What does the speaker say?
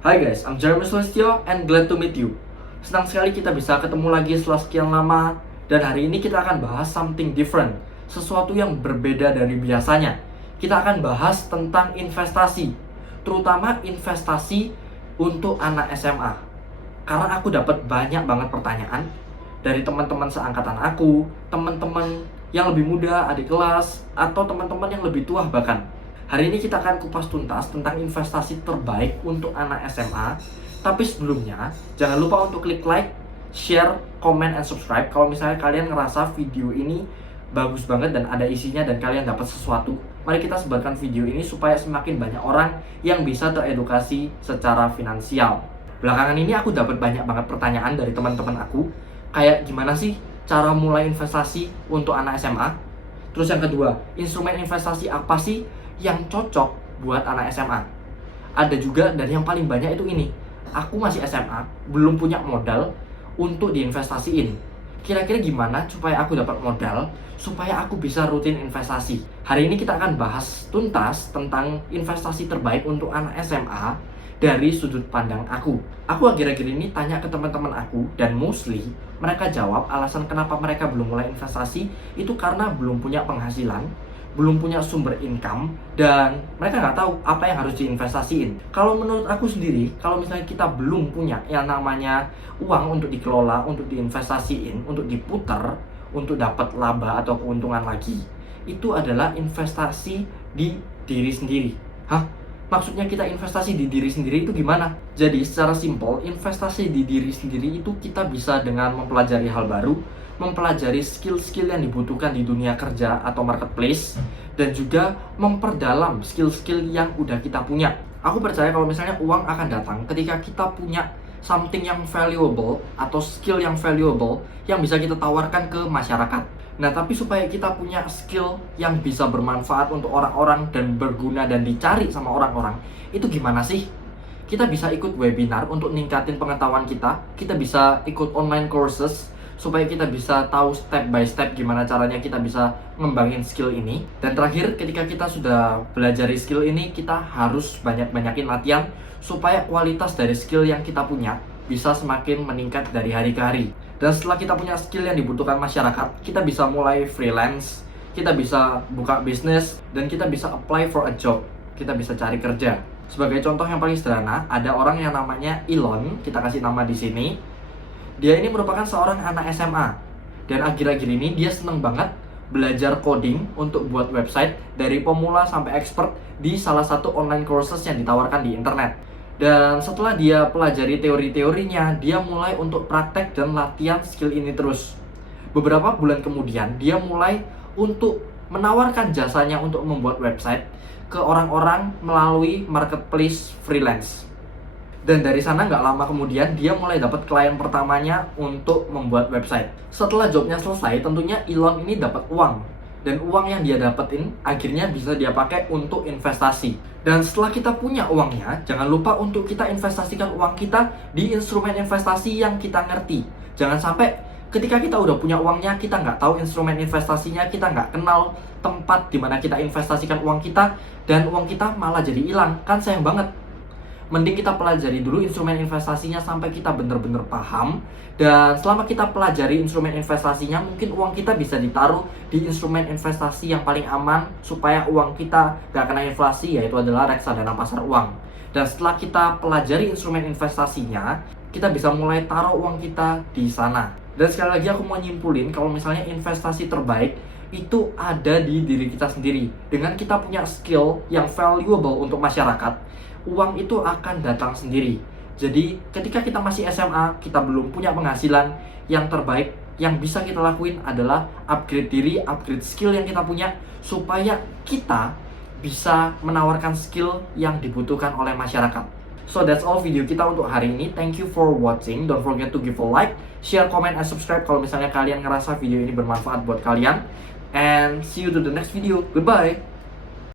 Hai guys, I'm Jeremy Celestio and glad to meet you. Senang sekali kita bisa ketemu lagi setelah sekian lama. Dan hari ini kita akan bahas something different, sesuatu yang berbeda dari biasanya. Kita akan bahas tentang investasi, terutama investasi untuk anak SMA. Karena aku dapat banyak banget pertanyaan dari teman-teman seangkatan aku, teman-teman yang lebih muda, adik kelas, atau teman-teman yang lebih tua bahkan. Hari ini kita akan kupas tuntas tentang investasi terbaik untuk anak SMA. Tapi sebelumnya, jangan lupa untuk klik like, share, comment, and subscribe kalau misalnya kalian ngerasa video ini bagus banget dan ada isinya dan kalian dapat sesuatu. Mari kita sebarkan video ini supaya semakin banyak orang yang bisa teredukasi secara finansial. Belakangan ini aku dapat banyak banget pertanyaan dari teman-teman aku, kayak gimana sih cara mulai investasi untuk anak SMA? Terus yang kedua, instrumen investasi apa sih yang cocok buat anak SMA? Ada juga, dan yang paling banyak itu ini, aku masih SMA, belum punya modal untuk diinvestasiin. Kira-kira gimana supaya aku dapat modal, supaya aku bisa rutin investasi? Hari ini kita akan bahas tuntas tentang investasi terbaik untuk anak SMA dari sudut pandang aku. Aku akhir-akhir ini tanya ke teman-teman aku, dan mostly mereka jawab alasan kenapa mereka belum mulai investasi itu karena belum punya penghasilan, belum punya sumber income, dan mereka nggak tahu apa yang harus diinvestasiin. Kalau menurut aku sendiri, kalau misalnya kita belum punya yang namanya uang untuk dikelola, untuk diinvestasiin, untuk diputar, untuk dapat laba atau keuntungan lagi, itu adalah investasi di diri sendiri. Hah? Maksudnya kita investasi di diri sendiri itu gimana? Jadi secara simpel, investasi di diri sendiri itu kita bisa dengan mempelajari hal baru, mempelajari skill-skill yang dibutuhkan di dunia kerja atau marketplace, dan juga memperdalam skill-skill yang udah kita punya. Aku percaya kalau misalnya uang akan datang ketika kita punya something yang valuable atau skill yang valuable yang bisa kita tawarkan ke masyarakat. Nah, tapi supaya kita punya skill yang bisa bermanfaat untuk orang-orang dan berguna dan dicari sama orang-orang, itu gimana sih? Kita bisa ikut webinar untuk ningkatin pengetahuan kita. Kita bisa ikut online courses supaya kita bisa tahu step by step gimana caranya kita bisa ngembangin skill ini. Dan terakhir, ketika kita sudah belajar skill ini, kita harus banyak-banyakin latihan supaya kualitas dari skill yang kita punya bisa semakin meningkat dari hari ke hari. Dan setelah kita punya skill yang dibutuhkan masyarakat, kita bisa mulai freelance, kita bisa buka bisnis, dan kita bisa apply for a job. Kita bisa cari kerja. Sebagai contoh yang paling sederhana, ada orang yang namanya Elon, kita kasih nama di sini. Dia ini merupakan seorang anak SMA, dan akhir-akhir ini dia seneng banget belajar coding untuk buat website dari pemula sampai expert di salah satu online courses yang ditawarkan di internet. Dan setelah dia pelajari teori-teorinya, dia mulai untuk praktek dan latihan skill ini terus. Beberapa bulan kemudian, dia mulai untuk menawarkan jasanya untuk membuat website ke orang-orang melalui marketplace freelance. Dan dari sana nggak lama kemudian, dia mulai dapat klien pertamanya untuk membuat website. Setelah jobnya selesai, tentunya Elon ini dapat uang. Dan uang yang dia dapetin akhirnya bisa dia pakai untuk investasi. Dan setelah kita punya uangnya, jangan lupa untuk kita investasikan uang kita di instrumen investasi yang kita ngerti. Jangan sampai ketika kita udah punya uangnya, kita nggak tahu instrumen investasinya, kita nggak kenal tempat di mana kita investasikan uang kita, dan uang kita malah jadi hilang. Kan sayang banget. Mending kita pelajari dulu instrumen investasinya sampai kita bener-bener paham. Dan selama kita pelajari instrumen investasinya, mungkin uang kita bisa ditaruh di instrumen investasi yang paling aman supaya uang kita gak kena inflasi, yaitu adalah reksadana pasar uang. Dan setelah kita pelajari instrumen investasinya, kita bisa mulai taruh uang kita di sana. Dan sekali lagi aku mau nyimpulin kalau misalnya investasi terbaik itu ada di diri kita sendiri. Dengan kita punya skill yang valuable untuk masyarakat, uang itu akan datang sendiri. Jadi ketika kita masih SMA, kita belum punya penghasilan, yang terbaik yang bisa kita lakuin adalah upgrade diri, upgrade skill yang kita punya, supaya kita bisa menawarkan skill yang dibutuhkan oleh masyarakat. So that's all video kita untuk hari ini. Thank you for watching. Don't forget to give a like, share, comment, and subscribe kalau misalnya kalian ngerasa video ini bermanfaat buat kalian. And see you to the next video. Goodbye.